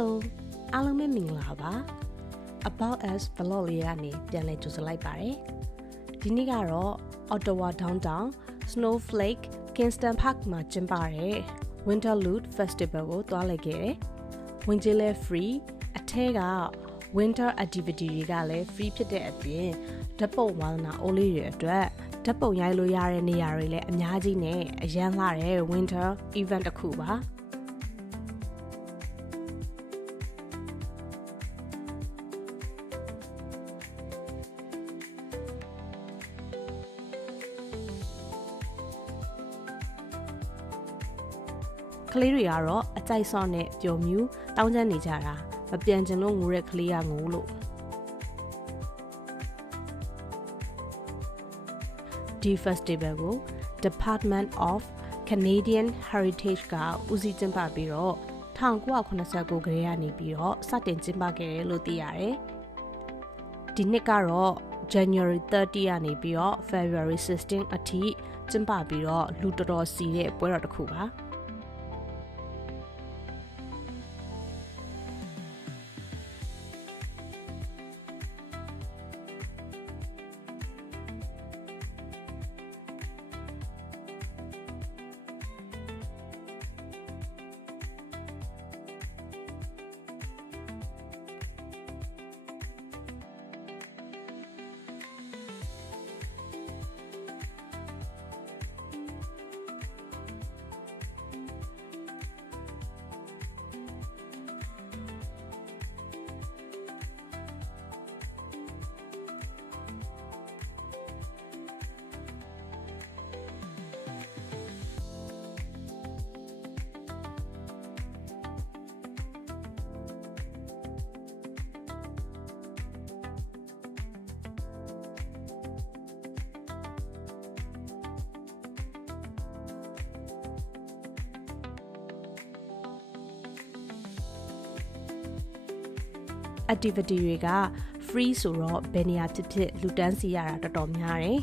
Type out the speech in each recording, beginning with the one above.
Hello အားလုံးပဲမင်္ဂလာပါ About Us blog လေးကနေပြန်လည်ကြိုဆိုလိုက်ပါတယ်ဒီနေ့ကတော့ Ottawa Downtown Snowflake Kingston Park မှာကျင်းပတဲ့ Winterlude Festival ကိုသွားလိုက်ခဲ့တယ်ဝင်ကြေးလဲ free အထက်က Winter Activity တွေကလည်း free ဖြစ်တဲ့အပြင်ဓာတ်ပုံဝါသနာအိုးလေးတွေအတွက်ဓာတ်ပုံရိုက်လို့ရတဲ့နေရာတွေလည်းအများကြီးနဲ့အရန်လှတဲ့ Winter Event တစ်ခုပါကလေးတွေကတော့အကြိုက်ဆော့နဲ့ပျော်မြူးတောင်းကျမ်းနေကြတာမပြန်ချင်လို့ငိုတဲ့ကလေးကငိုလို့ဒီ festival ကို Department of Canadian Heritage ကဦးစီးကျင်းပပြီးတော့1989ကလေးကနေပြီးတော့စတင်ကျင်းပခဲ့တယ်လို့သိရတယ်ဒီနှစ်ကတော့ January 30ကနေပြီးတော့ February 16အထိကျင်းပပြီးတော့လူတော်တော်စီတဲ့ပွဲတော်တစ်ခုပါactivity တွေက free ဆိုတော့ဘယ်နေရာဖြစ်ဖြစ်လူတန်းစီရတာတော်တော်များတယ်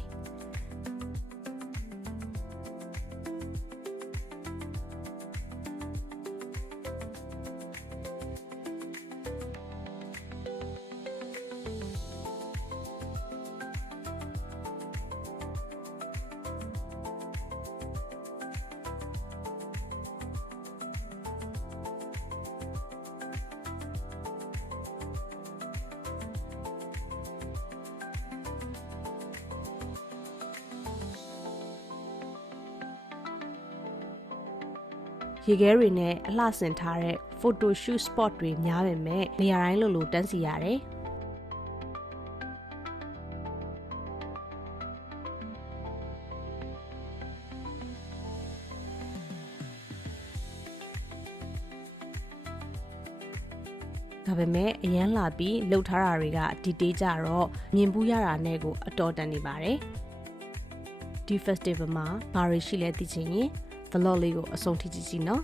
ရေခဲတွေနဲ့အလှဆင်ထားတဲ့ photo shoot spot တွေများပေမဲ့နေရာတိုင်းလိုတန်းစီရတယ်ဒါပေမဲ့အရန်လာပြီးလှုပ်ထားတာတွေကဒီတေးကြတော့မြင်ဘူးရတာနဲ့ကိုအတော်တန်နေပါတယ်ဒီ festival မှာဘာတွေရှိလဲသိချင်ရင်vlog လေးကိုအဆုံးထိကြည့်ကြည့်နော်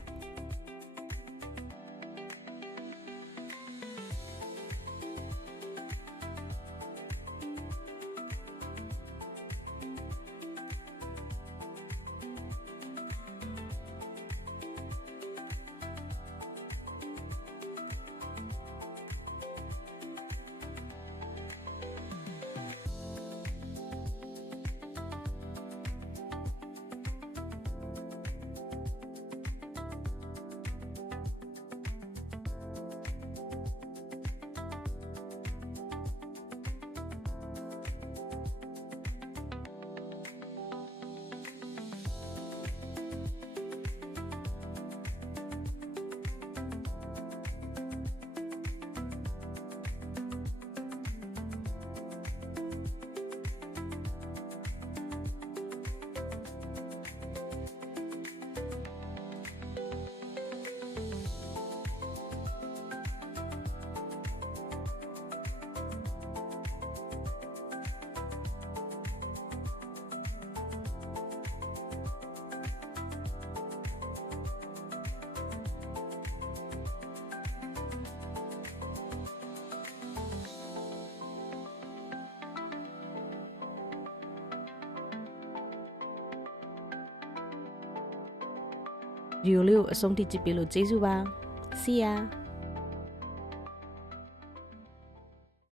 ဗီဒီယိုလေးကိုအဆုံးထိကြည့်ပေးလို့ကျေးဇူးပါ See ya